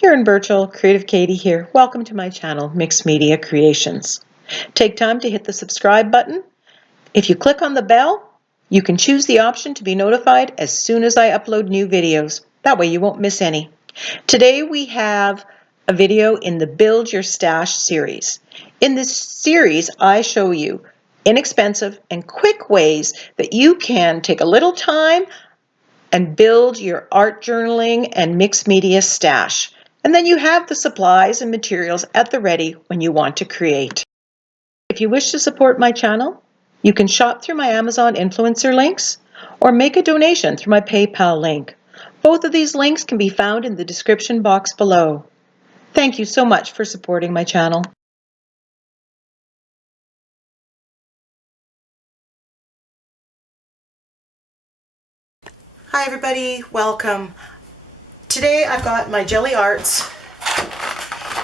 Karen Burchell, Creative Katie here. Welcome to my channel, Mixed Media Creations. Take time to hit the subscribe button. If you click on the bell, you can choose the option to be notified as soon as I upload new videos. That way you won't miss any. Today we have a video in the Build Your Stash series. In this series, I show you inexpensive and quick ways that you can take a little time and build your art journaling and mixed media stash. And then you have the supplies and materials at the ready when you want to create. If you wish to support my channel, you can shop through my Amazon influencer links or make a donation through my PayPal link. Both of these links can be found in the description box below. Thank you so much for supporting my channel. Hi everybody, welcome. Today I've got my Jelly Arts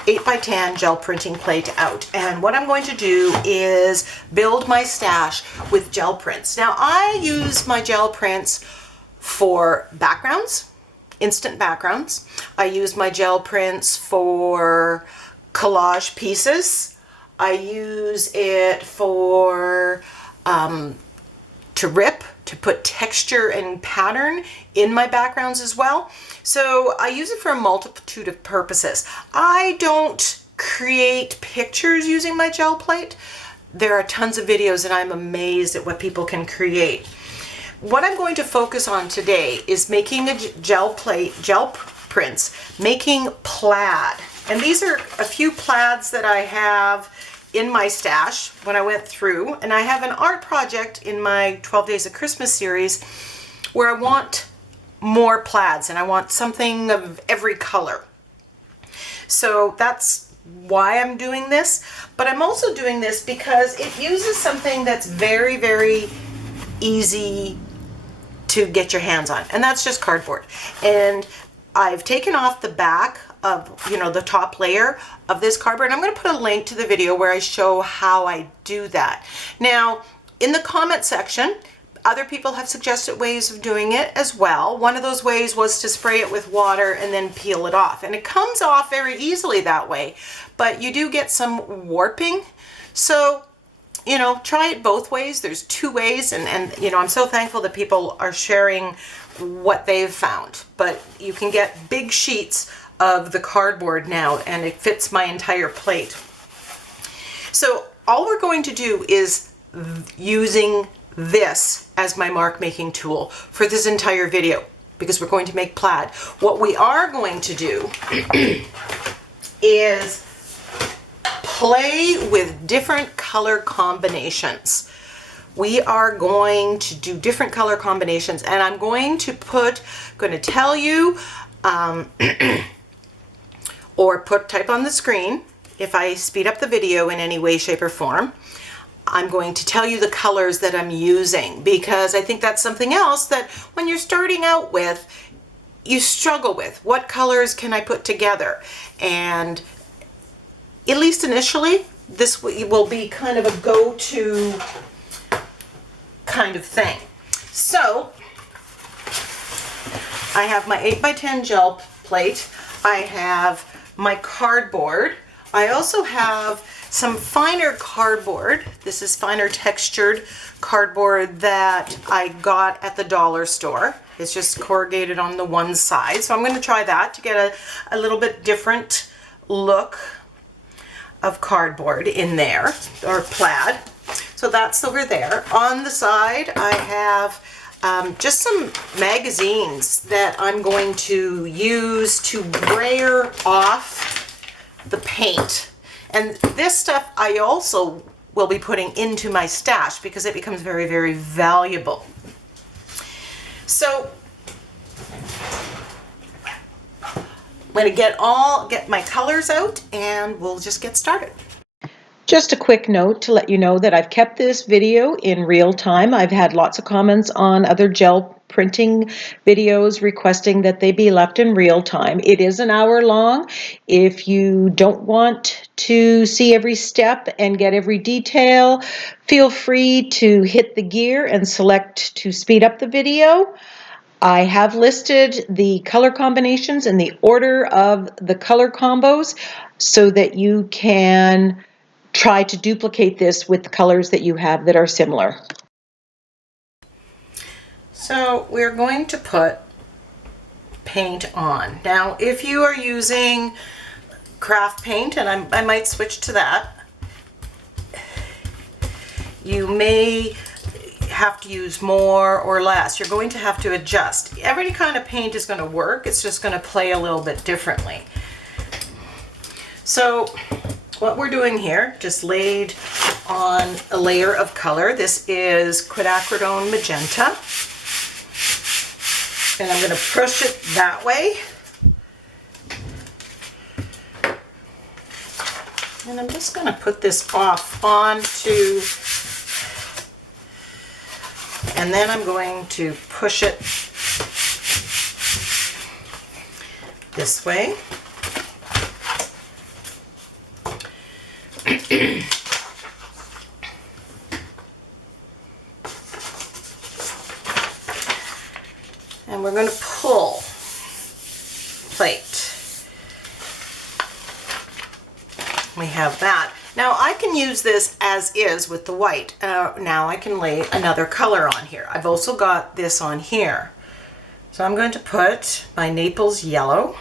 8x10 gel printing plate out, and what I'm going to do is build my stash with gel prints. Now I use my gel prints for backgrounds, instant backgrounds. I use my gel prints for collage pieces. I use it for to put texture and pattern in my backgrounds as well. So I use it for a multitude of purposes. I don't create pictures using my gel plate. There are tons of videos and I'm amazed at what people can create. What I'm going to focus on today is making a gel prints, making plaid. And these are a few plaids that I have in my stash when I went through, and I have an art project in my 12 Days of Christmas series where I want more plaids and I want something of every color. So that's why I'm doing this, but I'm also doing this because it uses something that's very, very easy to get your hands on, and that's just cardboard. And I've taken off the back of, the top layer of this cardboard. I'm going to put a link to the video where I show how I do that. Now, in the comment section, other people have suggested ways of doing it as well. One of those ways was to spray it with water and then peel it off. And it comes off very easily that way, but you do get some warping. So, try it both ways. There's two ways, and I'm so thankful that people are sharing what they've found. But you can get big sheets of the cardboard now, and it fits my entire plate. So all we're going to do is using this as my mark making tool for this entire video, because we're going to make plaid. What we are going to do is play with different color combinations. We are going to do different color combinations, and I'm going to tell you or type on the screen if I speed up the video in any way, shape, or form. I'm going to tell you the colors that I'm using, because I think that's something else that when you're starting out with, you struggle with. What colors can I put together? And at least initially, this will be kind of a go-to kind of thing. So I have my 8x10 gel plate. I have my cardboard. I also have some finer cardboard. This is finer textured cardboard that I got at the dollar store. It's just corrugated on the one side. So I'm going to try that to get a little bit different look of cardboard in there, or plaid. So that's over there. On the side, I have just some magazines that I'm going to use to brayer off the paint. And this stuff I also will be putting into my stash because it becomes very, very valuable. So I'm going to get my colors out and we'll just get started. Just a quick note to let you know that I've kept this video in real time. I've had lots of comments on other gel printing videos requesting that they be left in real time. It is an hour long. If you don't want to see every step and get every detail, feel free to hit the gear and select to speed up the video. I have listed the color combinations in the order of the color combos so that you can try to duplicate this with the colors that you have that are similar. So we're going to put paint on. Now, if you are using craft paint, and I might switch to that, you may have to use more or less. You're going to have to adjust. Every kind of paint is going to work. It's just going to play a little bit differently. So what we're doing here, just laid on a layer of color. This is Quinacridone Magenta. And I'm going to push it that way. And I'm just going to put this off onto, and then I'm going to push it this way. And we're going to pull plate. We have that. Now I can use this as is with the white. Now I can lay another color on here. I've also got this on here. So I'm going to put my Naples yellow.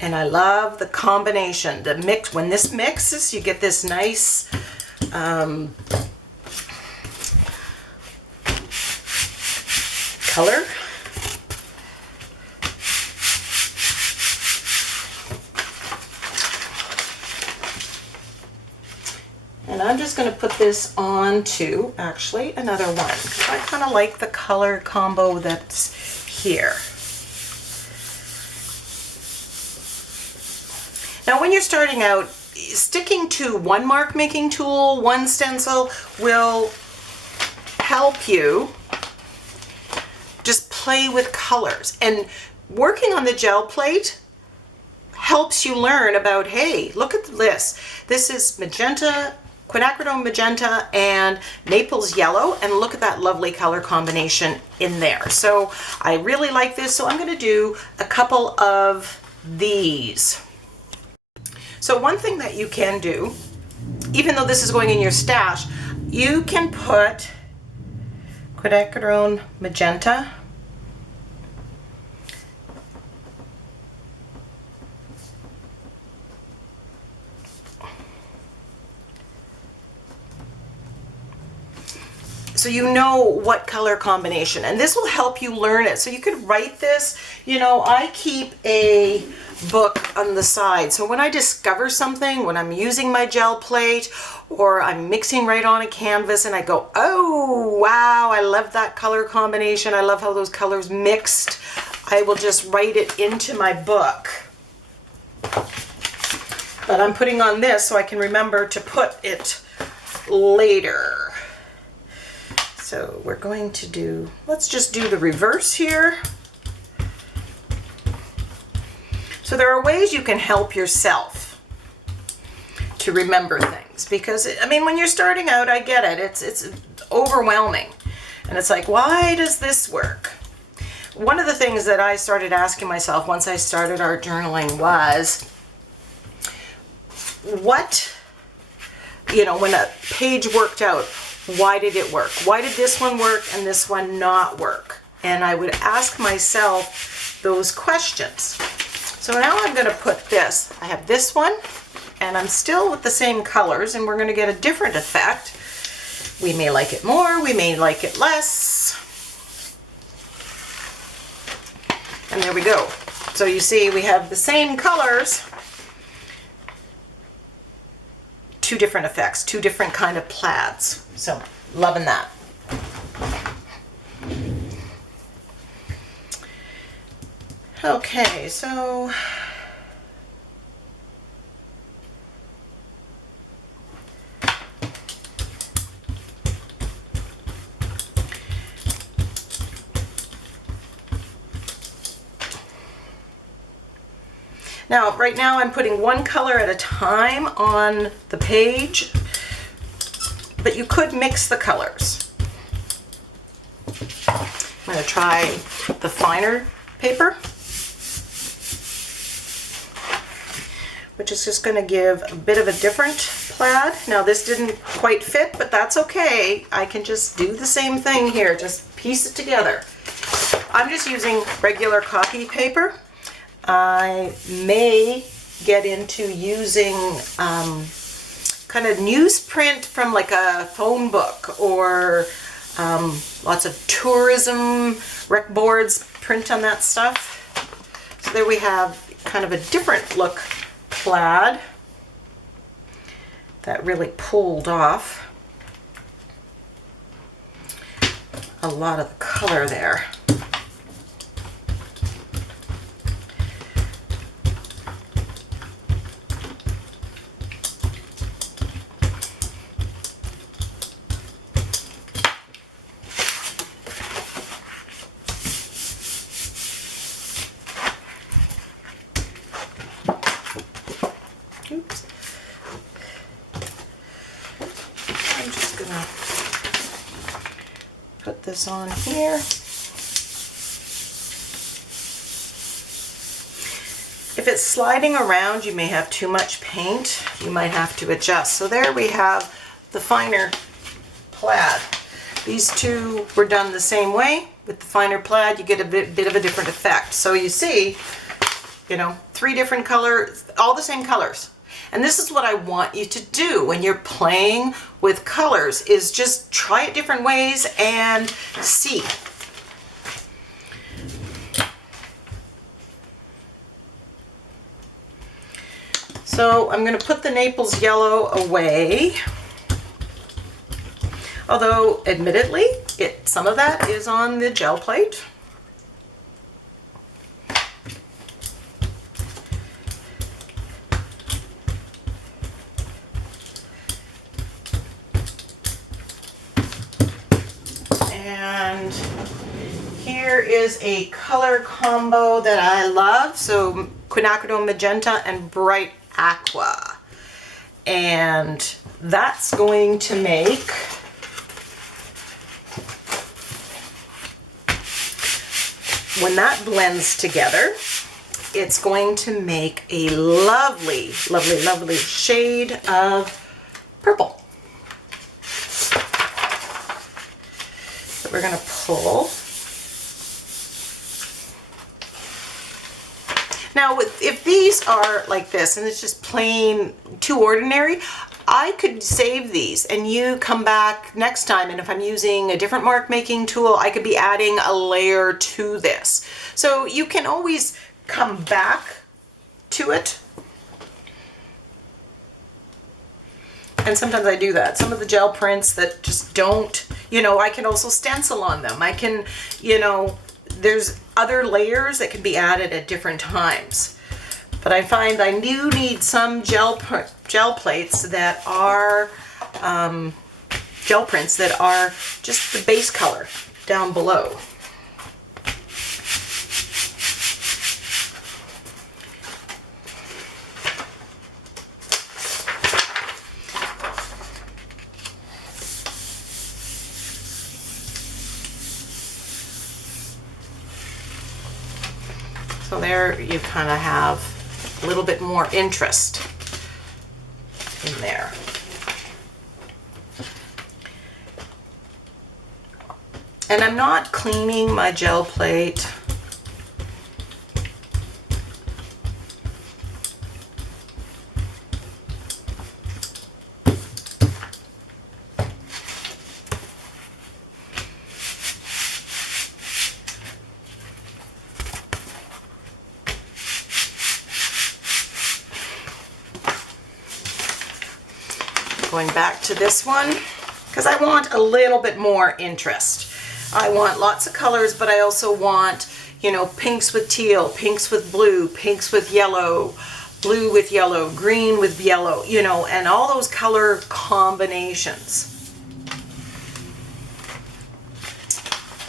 And I love the combination, the mix. When this mixes, you get this nice color. And I'm just going to put this on to actually another one, because I kind of like the color combo that's here. Now when you're starting out, sticking to one mark making tool, one stencil will help you just play with colors. And working on the gel plate helps you learn about, hey, look at this. This is magenta, Quinacridone Magenta and Naples Yellow, and look at that lovely color combination in there. So I really like this, so I'm going to do a couple of these. So one thing that you can do, even though this is going in your stash, you can put Quinacridone Magenta so you know what color combination, and this will help you learn it. So you could write this. You know, I keep a book on the side, so when I discover something, when I'm using my gel plate or I'm mixing right on a canvas and I go, oh wow, I love that color combination, I love how those colors mixed, I will just write it into my book. But I'm putting on this so I can remember to put it later. So we're going to do, let's just do the reverse here. So there are ways you can help yourself to remember things, because I mean, when you're starting out, I get it, it's overwhelming. And it's like, why does this work? One of the things that I started asking myself once I started art journaling was, what, you know, when a page worked out, why did it work? Why did this one work and this one not work? And I would ask myself those questions. So now I'm going to put this. I have this one, and I'm still with the same colors, and we're going to get a different effect. We may like it more, we may like it less. And there we go. So you see we have the same colors, two different effects, two different kind of plaids. So loving that. Okay, so Now, right now I'm putting one color at a time on the page, but you could mix the colors. I'm going to try the finer paper, which is just going to give a bit of a different plaid. Now this didn't quite fit, but that's okay. I can just do the same thing here, just piece it together. I'm just using regular copy paper. I may get into using kind of newsprint from like a phone book, or lots of tourism rec boards print on that stuff. So there we have kind of a different look plaid that really pulled off a lot of the color there. Oops. I'm just gonna put this on here. If it's sliding around, you may have too much paint. You might have to adjust. So there we have the finer plaid. These two were done the same way. With the finer plaid, you get a bit of a different effect. So you see, you know, 3 different colors, all the same colors. And this is what I want you to do when you're playing with colors, is just try it different ways and see. So I'm going to put the Naples yellow away. Although, admittedly, some of that is on the gel plate. And here is a color combo that I love. So Quinacridone Magenta and Bright Aqua. And that's going to make when that blends together, it's going to make a lovely, lovely, lovely shade of purple. So we're going to pull. Now, if these are like this and it's just plain too ordinary, I could save these and you come back next time, and if I'm using a different mark making tool, I could be adding a layer to this. So you can always come back to it. And sometimes I do that. Some of the gel prints that just don't, you know, I can also stencil on them. I can, you know, there's other layers that can be added at different times. But I find I do need some gel plates that are gel prints that are just the base color down below. So there you kind of have a little bit more interest in there. And I'm not cleaning my gel plate. Going back to this one, because I want a little bit more interest. I want lots of colors, but I also want, you know, pinks with teal, pinks with blue, pinks with yellow, blue with yellow, green with yellow, you know, and all those color combinations.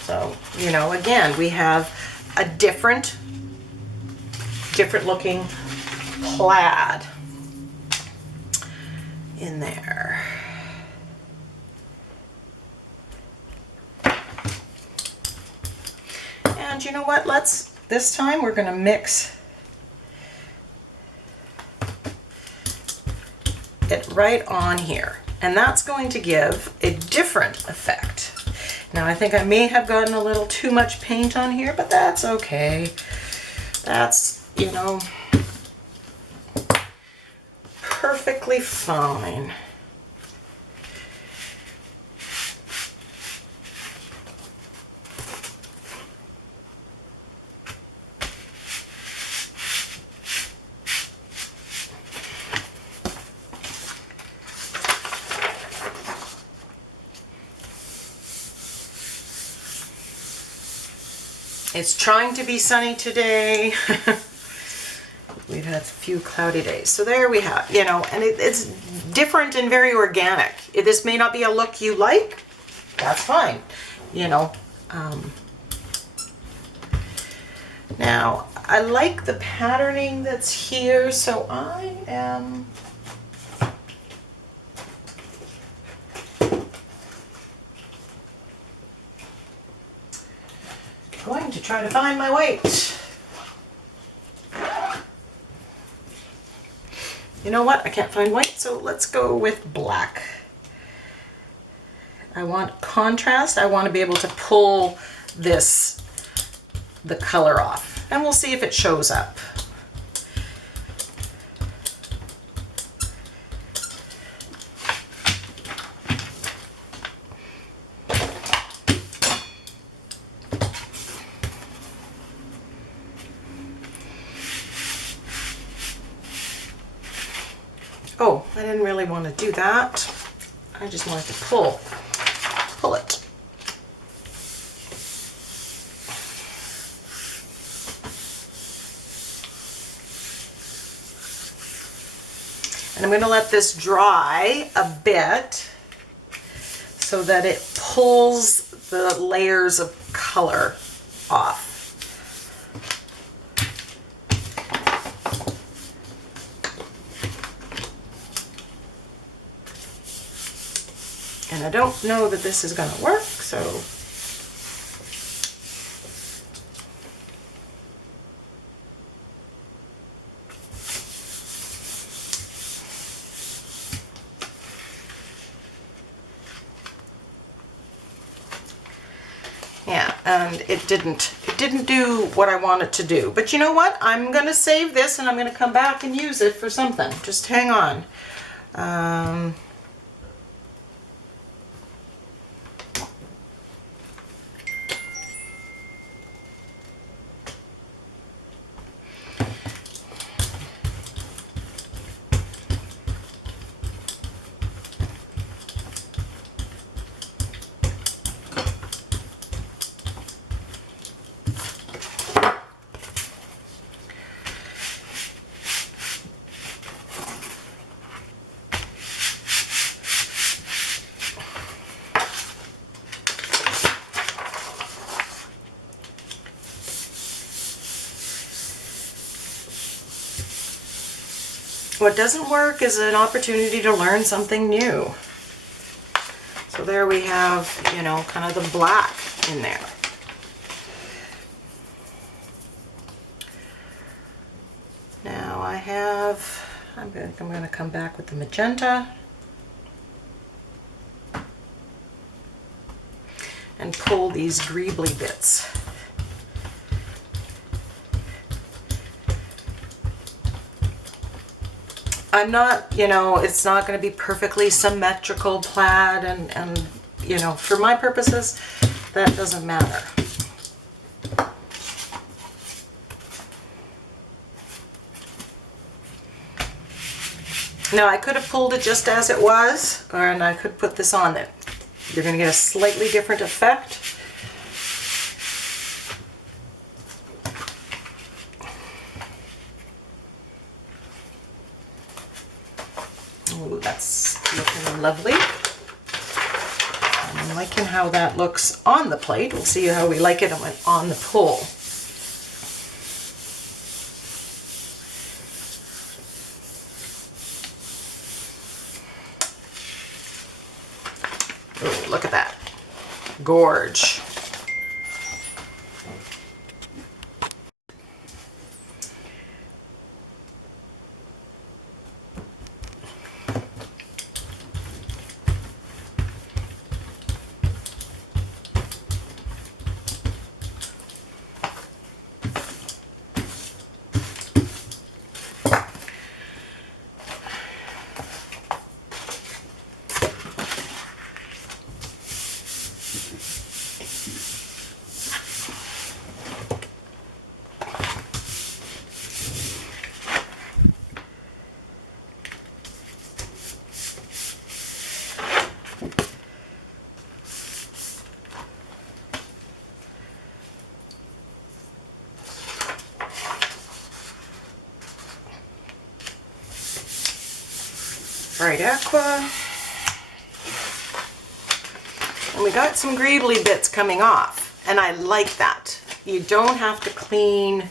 So, you know, again, we have a different looking Plaid in there. And you know what? This time we're going to mix it right on here. And that's going to give a different effect. Now I think I may have gotten a little too much paint on here, but that's okay. That's, you know, perfectly fine. It's trying to be sunny today. We've had a few cloudy days. So there we have, you know, and it's different and very organic. This may not be a look you like. That's fine, you know. Now, I like the patterning that's here, so I am going to try to find my white. You know what? I can't find white, so let's go with black. I want contrast. I want to be able to pull the color off, and we'll see if it shows up. Oh, I didn't really want to do that. I just wanted to pull it. And I'm going to let this dry a bit so that it pulls the layers of color off. And I don't know that this is going to work, so yeah, and it didn't do what I wanted to do. But you know what? I'm going to save this and I'm going to come back and use it for something. Just hang on. What doesn't work is an opportunity to learn something new. So there we have, you know, kind of the black in there. Now I'm going to come back with the magenta and pull these greebley bits. I'm not, you know, it's not going to be perfectly symmetrical plaid and, you know, for my purposes, that doesn't matter. Now I could have pulled it just as it was, and I could put this on it. You're going to get a slightly different effect. Ooh, that's looking lovely. I'm liking how that looks on the plate. We'll see how we like it on the pull. Look at that. Gorge. Light Aqua. And we got some greebley bits coming off, and I like that. You don't have to clean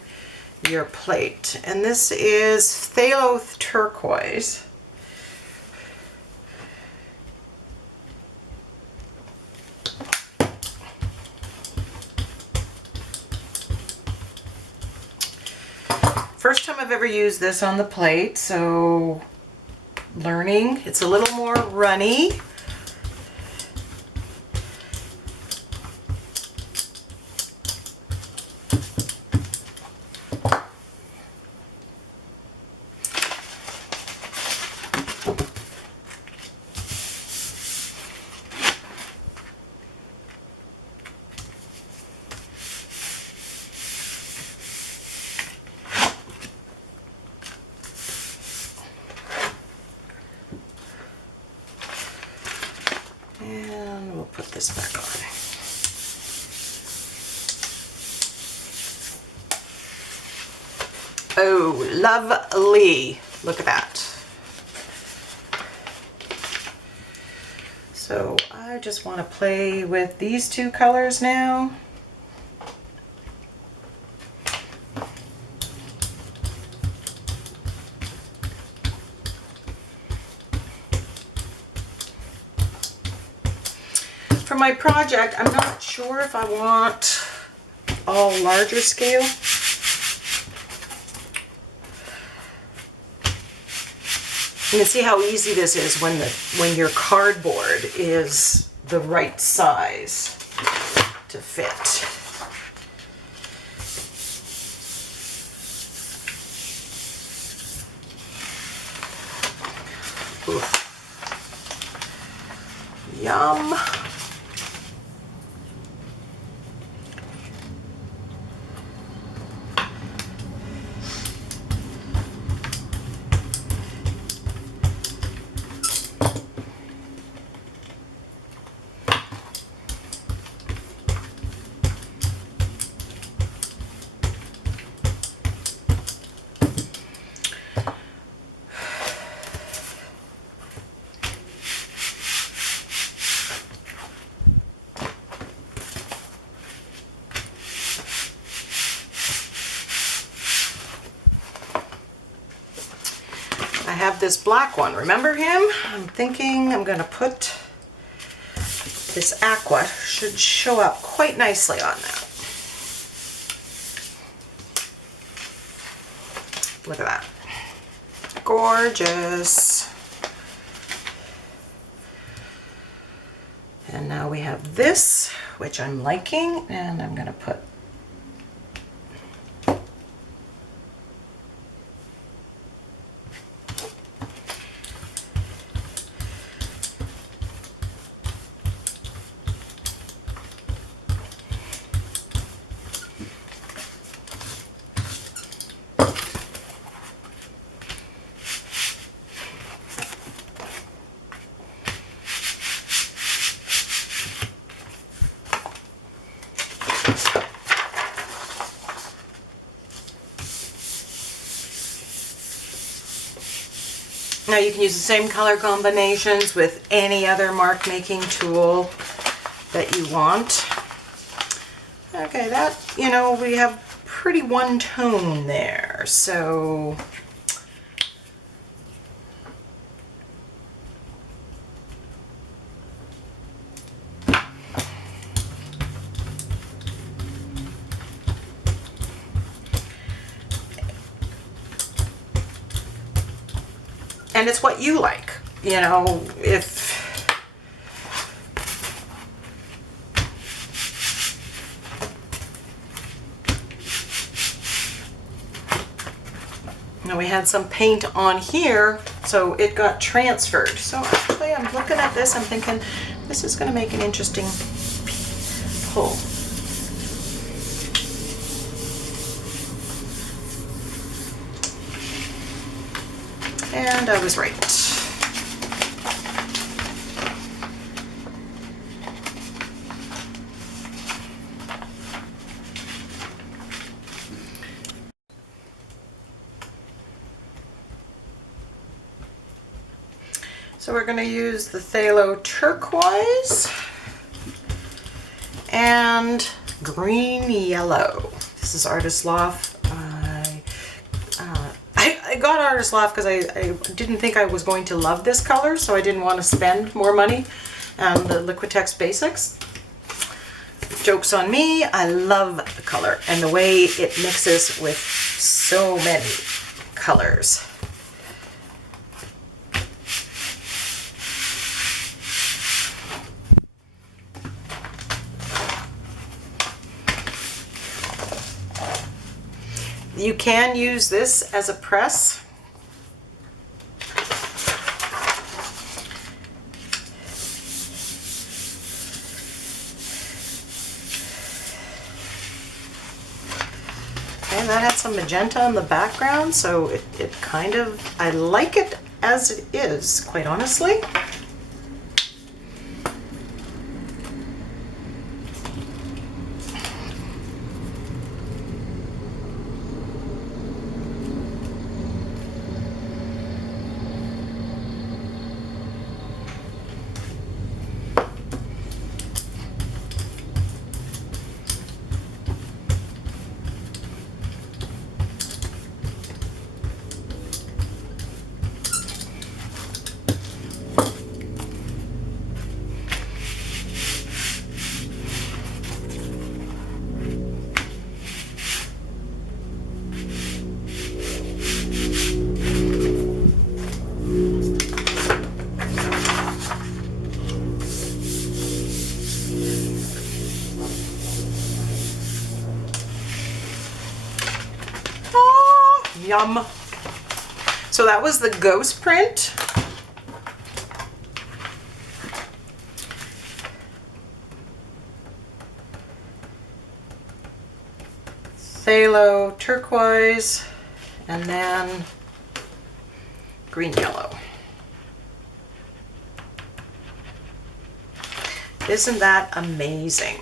your plate. And this is Phthalo Turquoise. First time I've ever used this on the plate, so learning. It's a little more runny. And we'll put this back on. Oh, lovely. Look at that. So I just want to play with these two colors now. For my project, I'm not sure if I want all larger scale. You can see how easy this is when your cardboard is the right size to fit. Oof. Yum. I have this black one. Remember him? I'm thinking I'm going to put this aqua. Should show up quite nicely on that. Look at that. Gorgeous. And now we have this, which I'm liking, and I'm going to put Now you can use the same color combinations with any other mark making tool that you want. Okay, that, you know, we have pretty one tone there, so and it's what you like. You know, if now we had some paint on here, so it got transferred. So actually I'm looking at this, I'm thinking this is going to make an interesting pull. And I was right. So we're going to use the Phthalo Turquoise and green yellow. This is Artist Loft. I got Artist Loft because I didn't think I was going to love this color, so I didn't want to spend more money on the Liquitex Basics. Joke's on me, I love the color and the way it mixes with so many colors. You can use this as a press. And that had some magenta in the background, so it kind of, I like it as it is, quite honestly. Yum. So that was the ghost print. Phthalo Turquoise, and then green yellow. Isn't that amazing?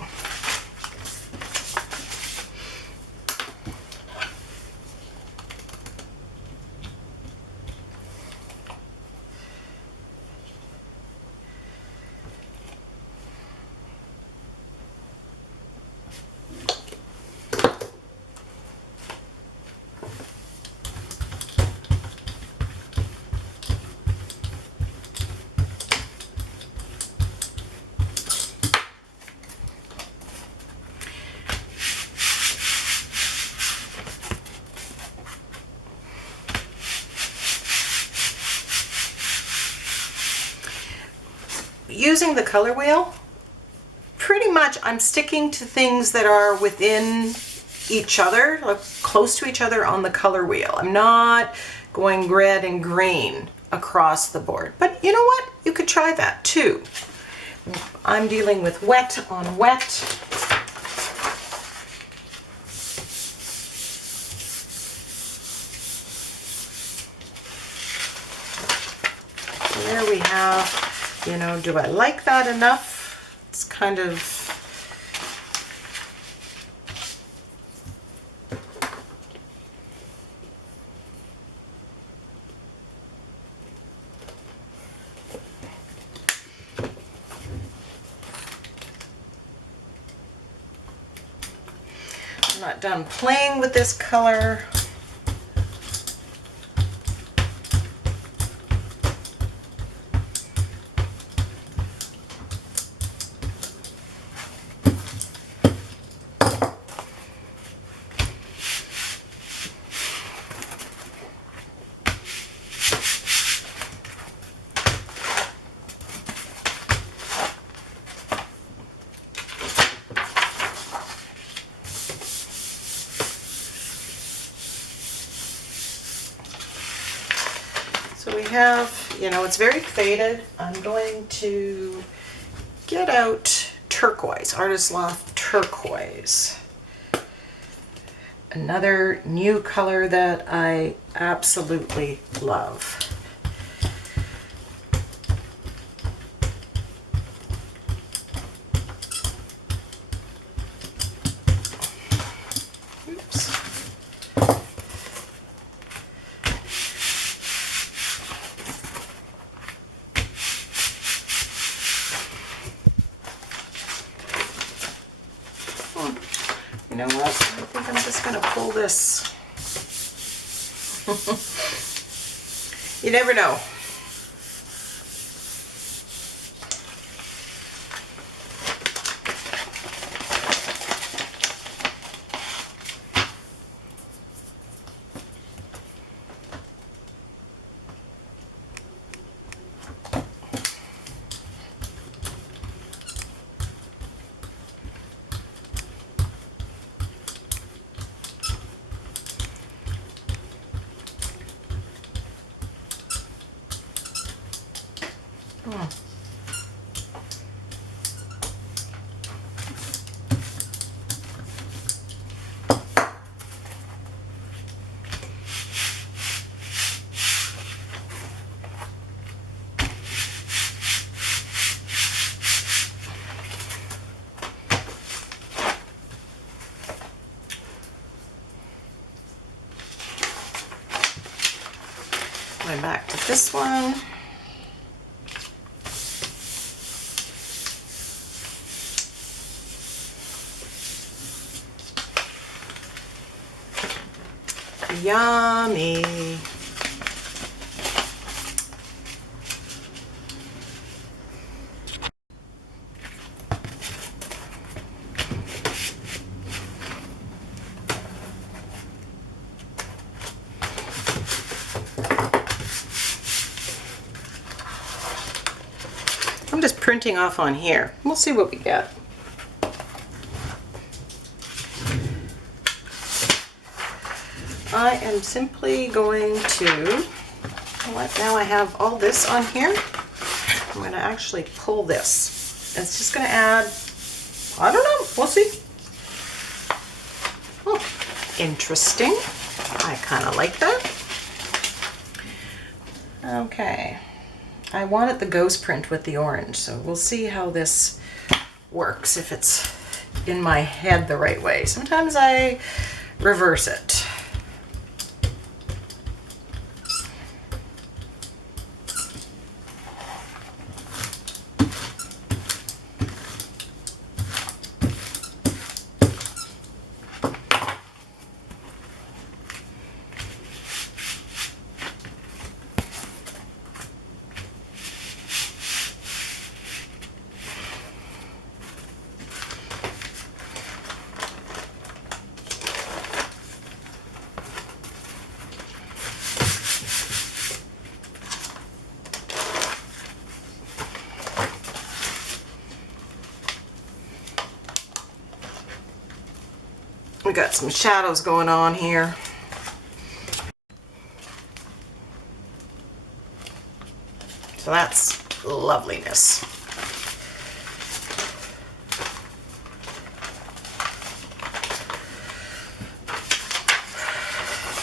Using the color wheel, pretty much I'm sticking to things that are within each other, like close to each other on the color wheel. I'm not going red and green across the board, but you know what? You could try that too. I'm dealing with wet on wet. So there we have. You know, do I like that enough? It's kind of, I'm not done playing with this color. have, you know, it's very faded. I'm going to get out turquoise, Artist Loft turquoise. Another new color that I absolutely love. You know what? I think I'm just going to pull this. You never know. Going back to this one. Yummy. I'm just printing off on here. We'll see what we get. I am simply going to, now I have all this on here, I'm going to actually pull this. It's just going to add, I don't know, we'll see. Oh, interesting. I kind of like that. Okay. I wanted the ghost print with the orange, so we'll see how this works, if it's in my head the right way. Sometimes I reverse it. We got some shadows going on here. So that's loveliness.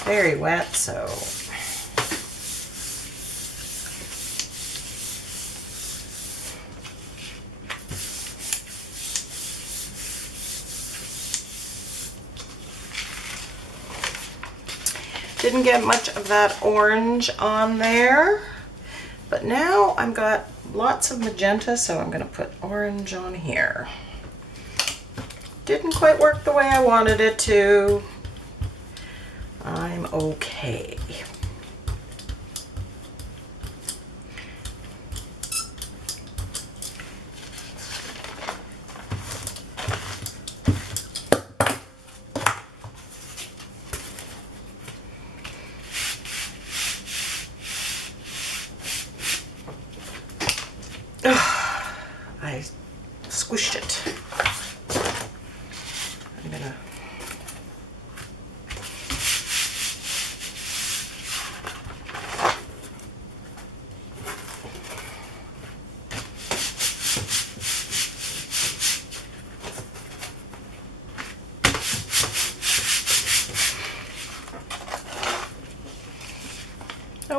Very wet, so didn't get much of that orange on there, but now I've got lots of magenta, so I'm going to put orange on here. Didn't quite work the way I wanted it to. I'm okay. I squished it. I'm gonna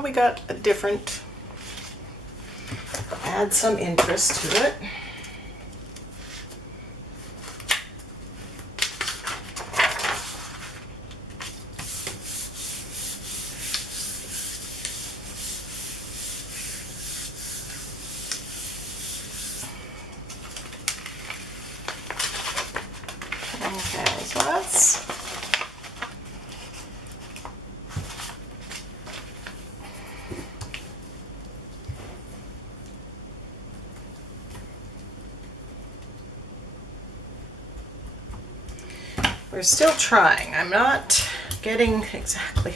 we got a different, add some interest to it. Okay, so that's we're still trying. I'm not getting exactly.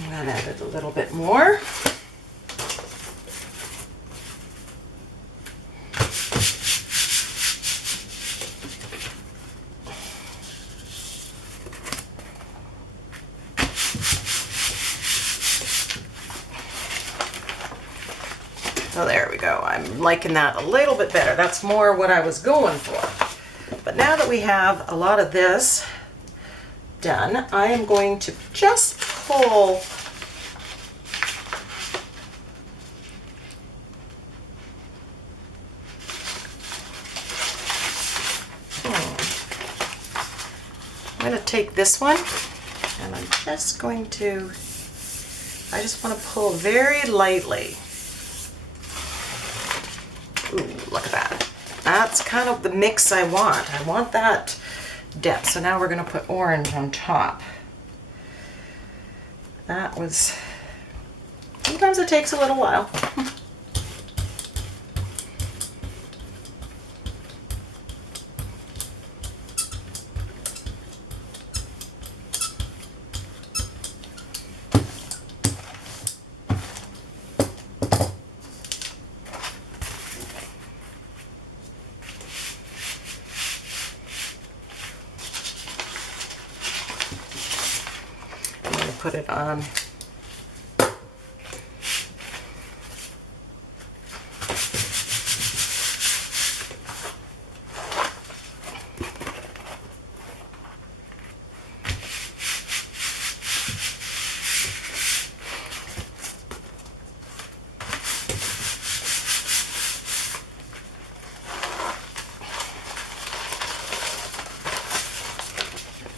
I'm gonna add it a little bit more. So there we go. I'm liking that a little bit better. That's more what I was going for. But now that we have a lot of this done, I am going to just pull I'm going to take this one and I'm just going to, I just want to pull very lightly. Ooh, look at that. That's kind of the mix I want. I want that depth. So now we're going to put orange on top. That was, sometimes it takes a little while. Put it on.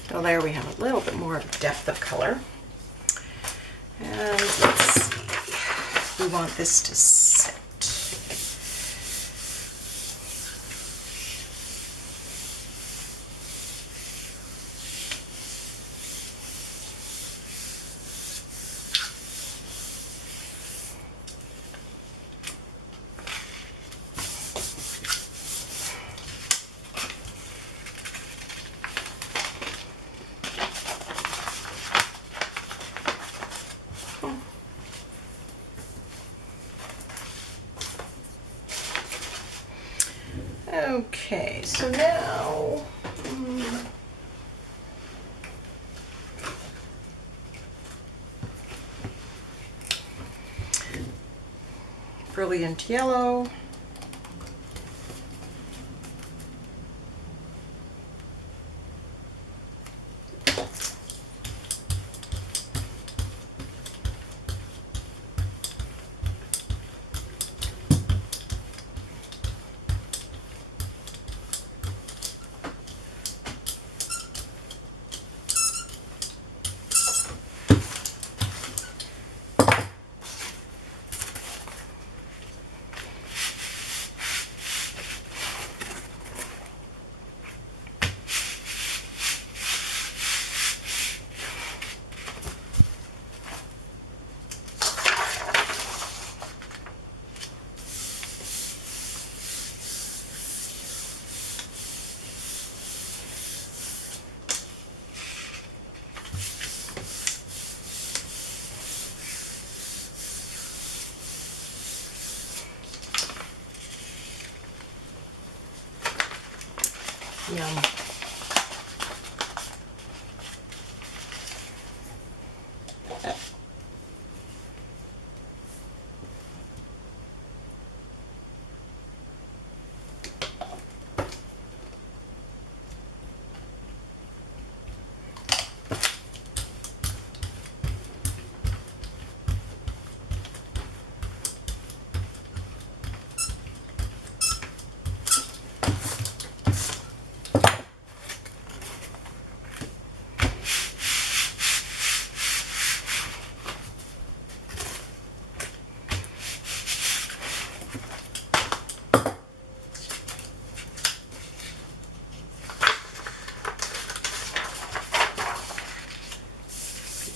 So there we have a little bit more depth of color. And let's see, we want this to sit. Okay, so now brilliant yellow. Yum.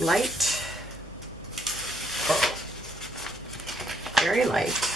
Light, oh, very light.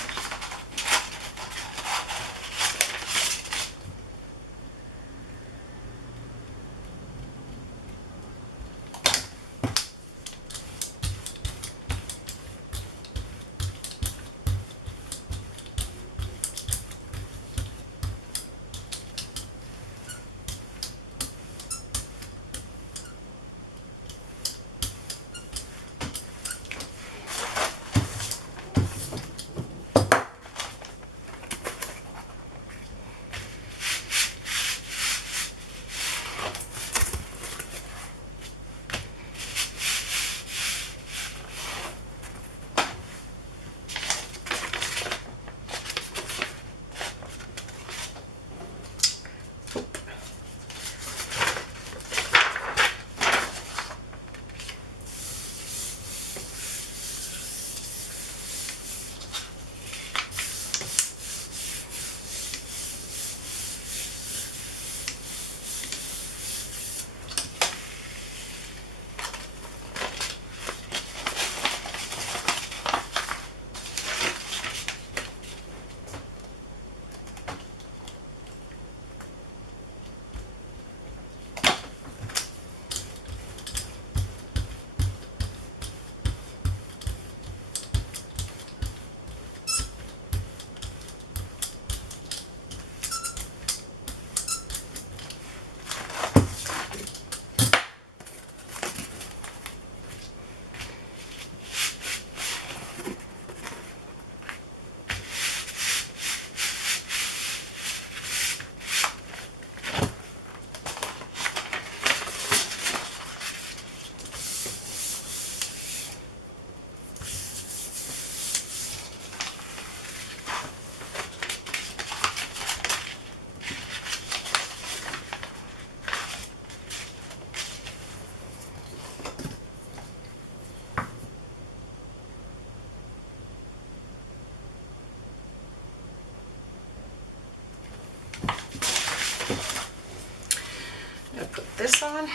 I'm gonna put this on.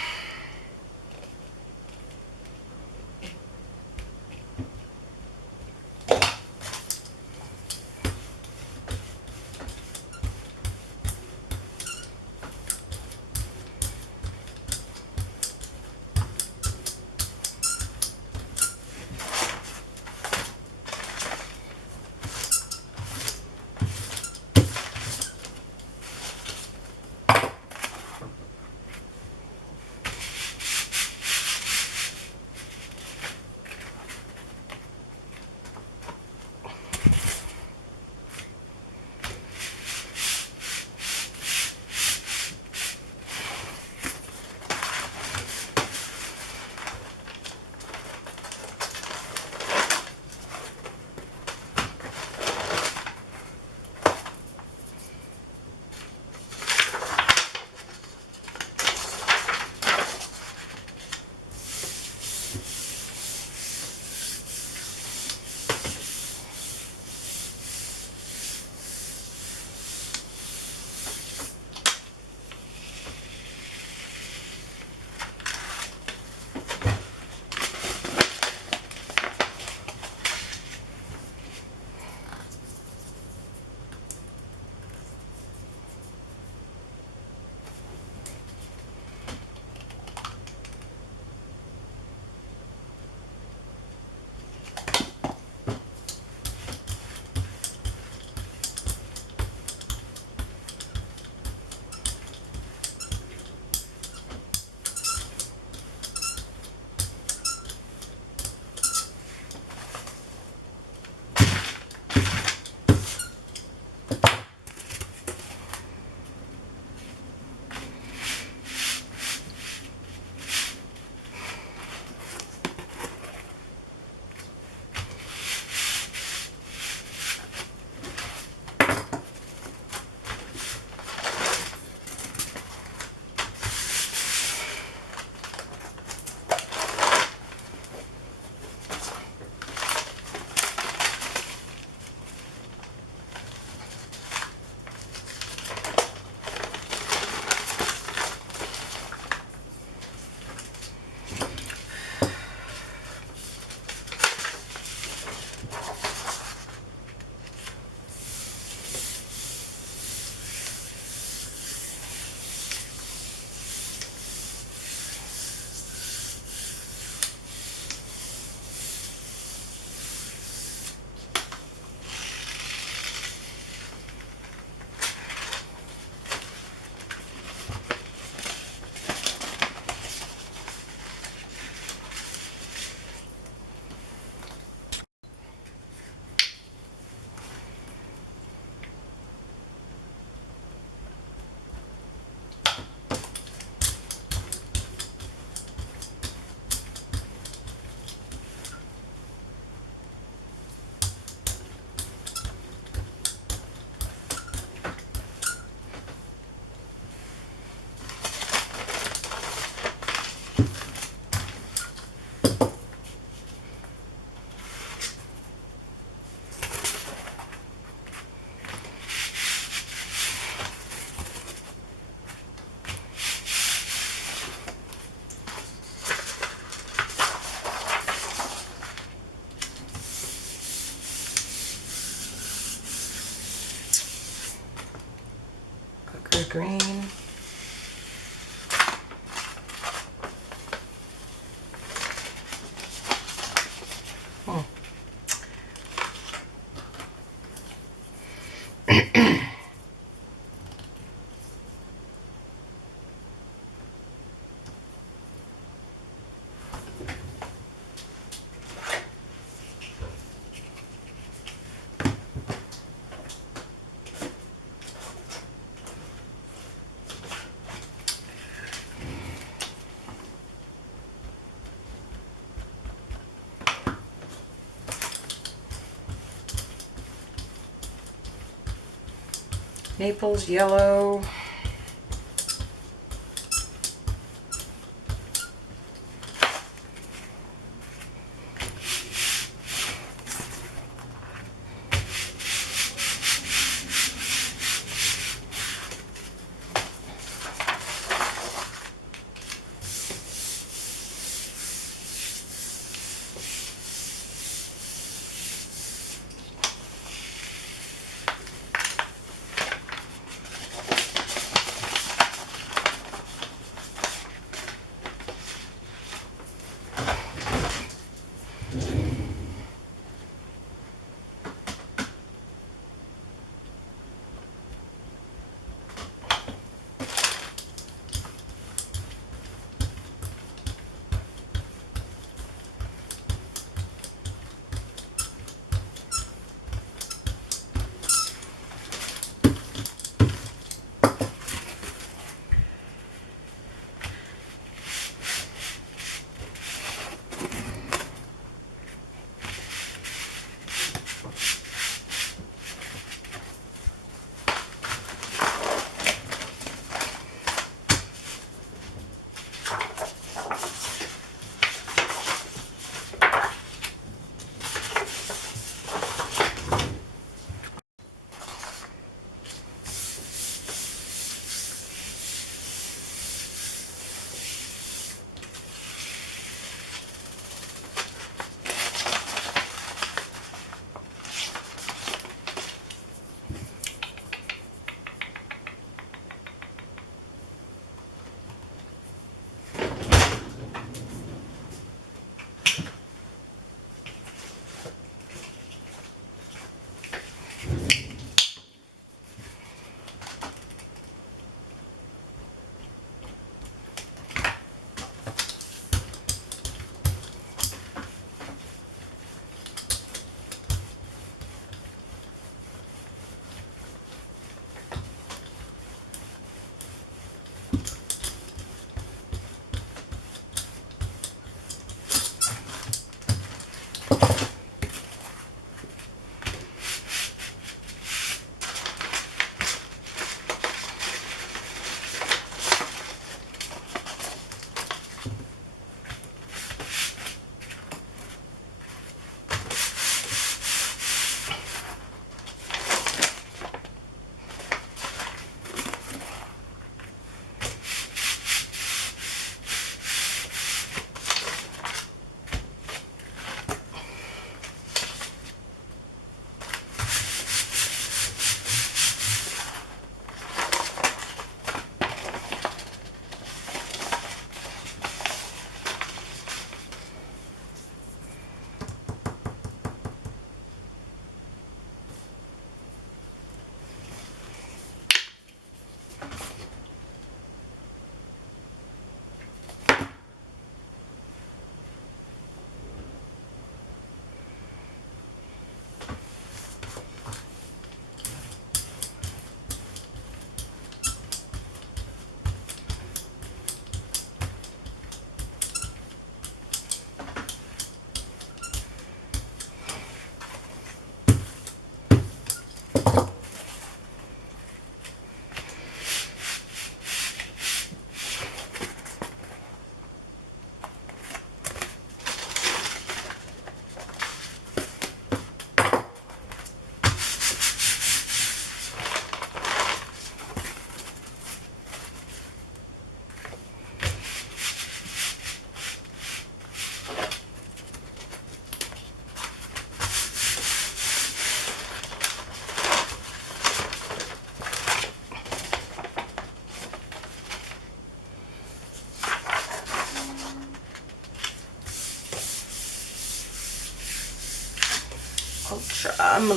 Ochre green. Naples yellow.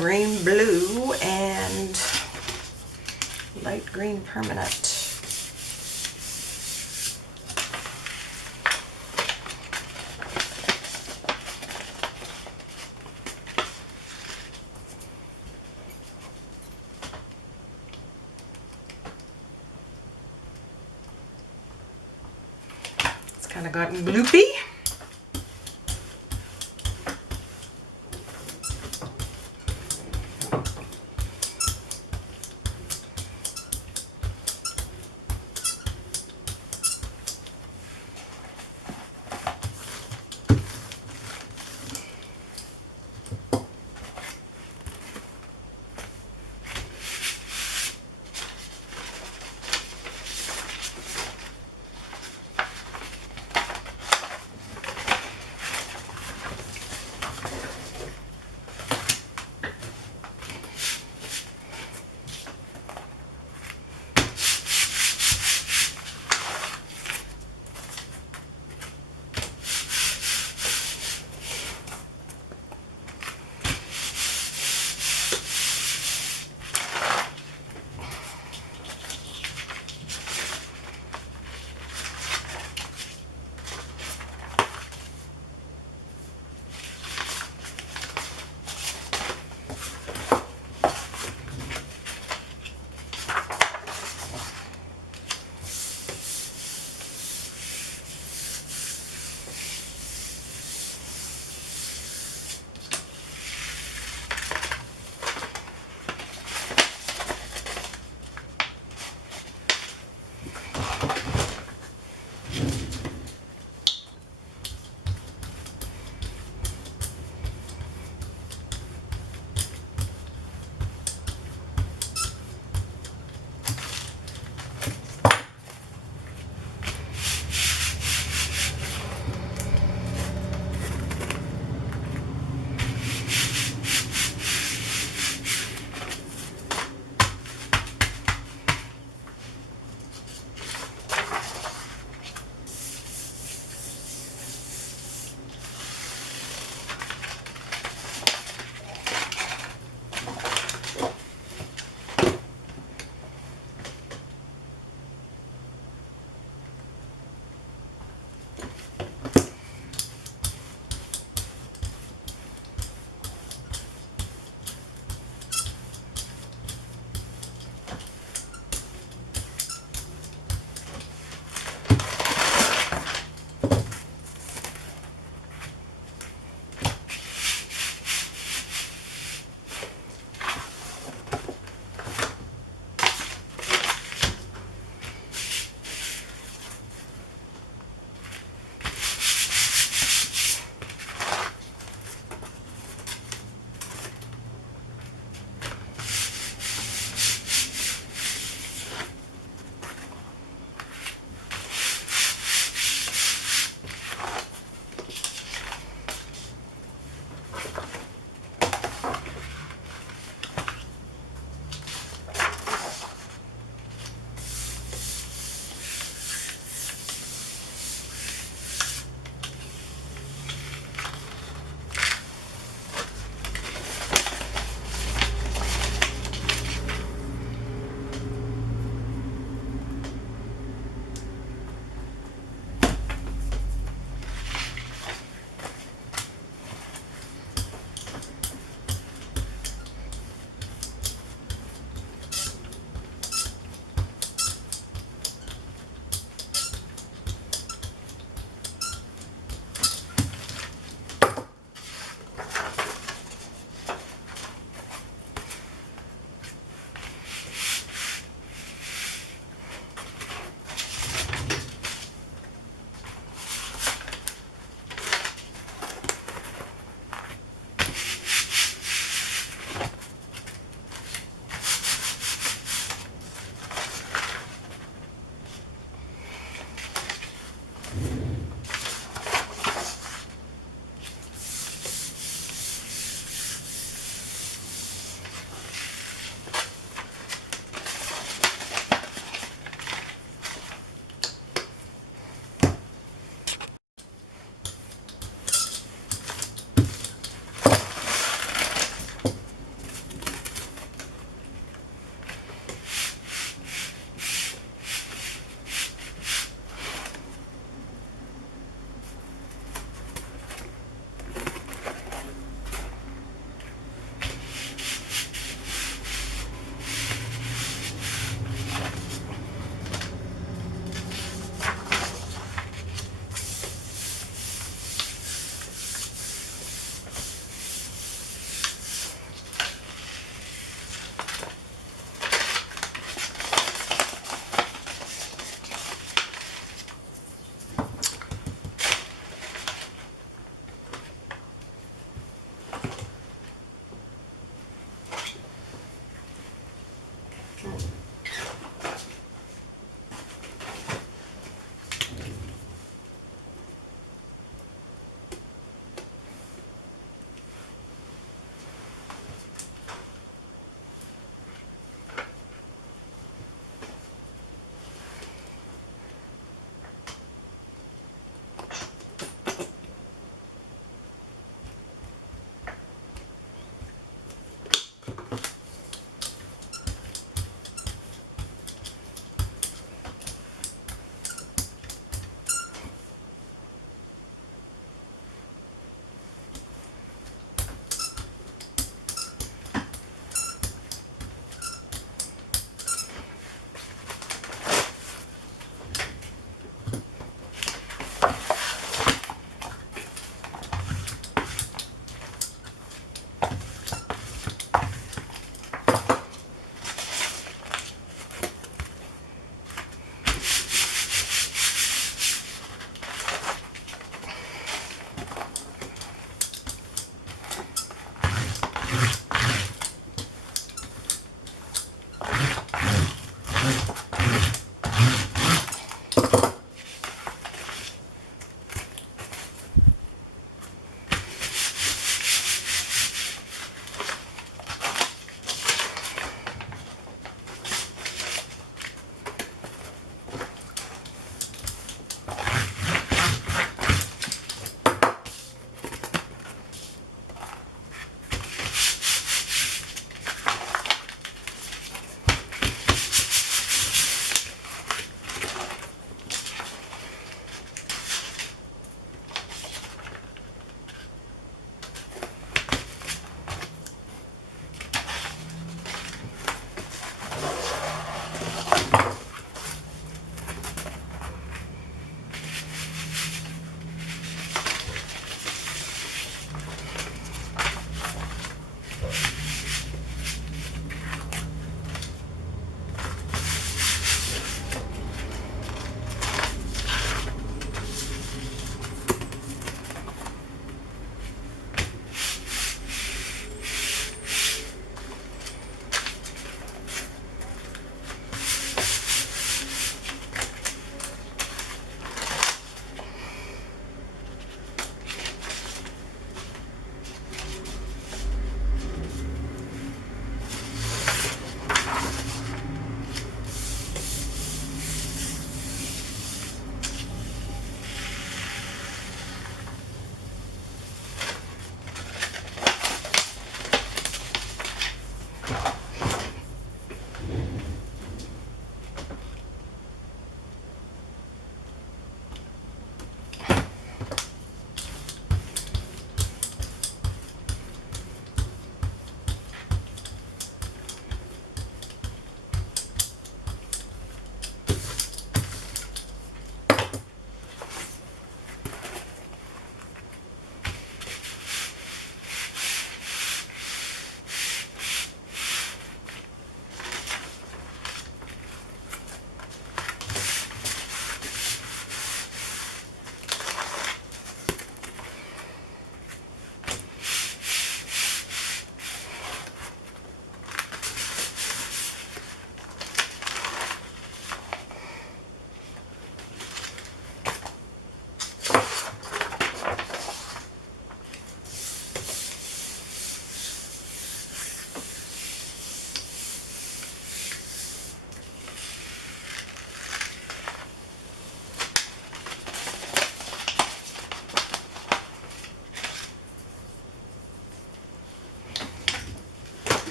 marine blue and light green permanent. It's kind of gotten gloopy.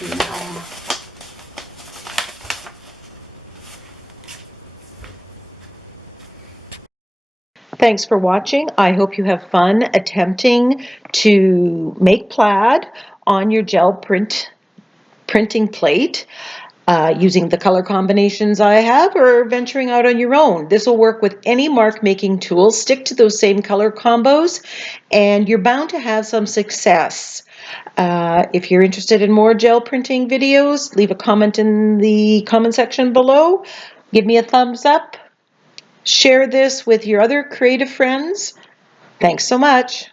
Yum. Thanks for watching. I hope you have fun attempting to make plaid on your gel printing plate using the color combinations I have, or venturing out on your own. This will work with any mark making tool. Stick to those same color combos and you're bound to have some success. If you're interested in more gel printing videos, leave a comment in the comment section below. Give me a thumbs up. Share this with your other creative friends. Thanks so much.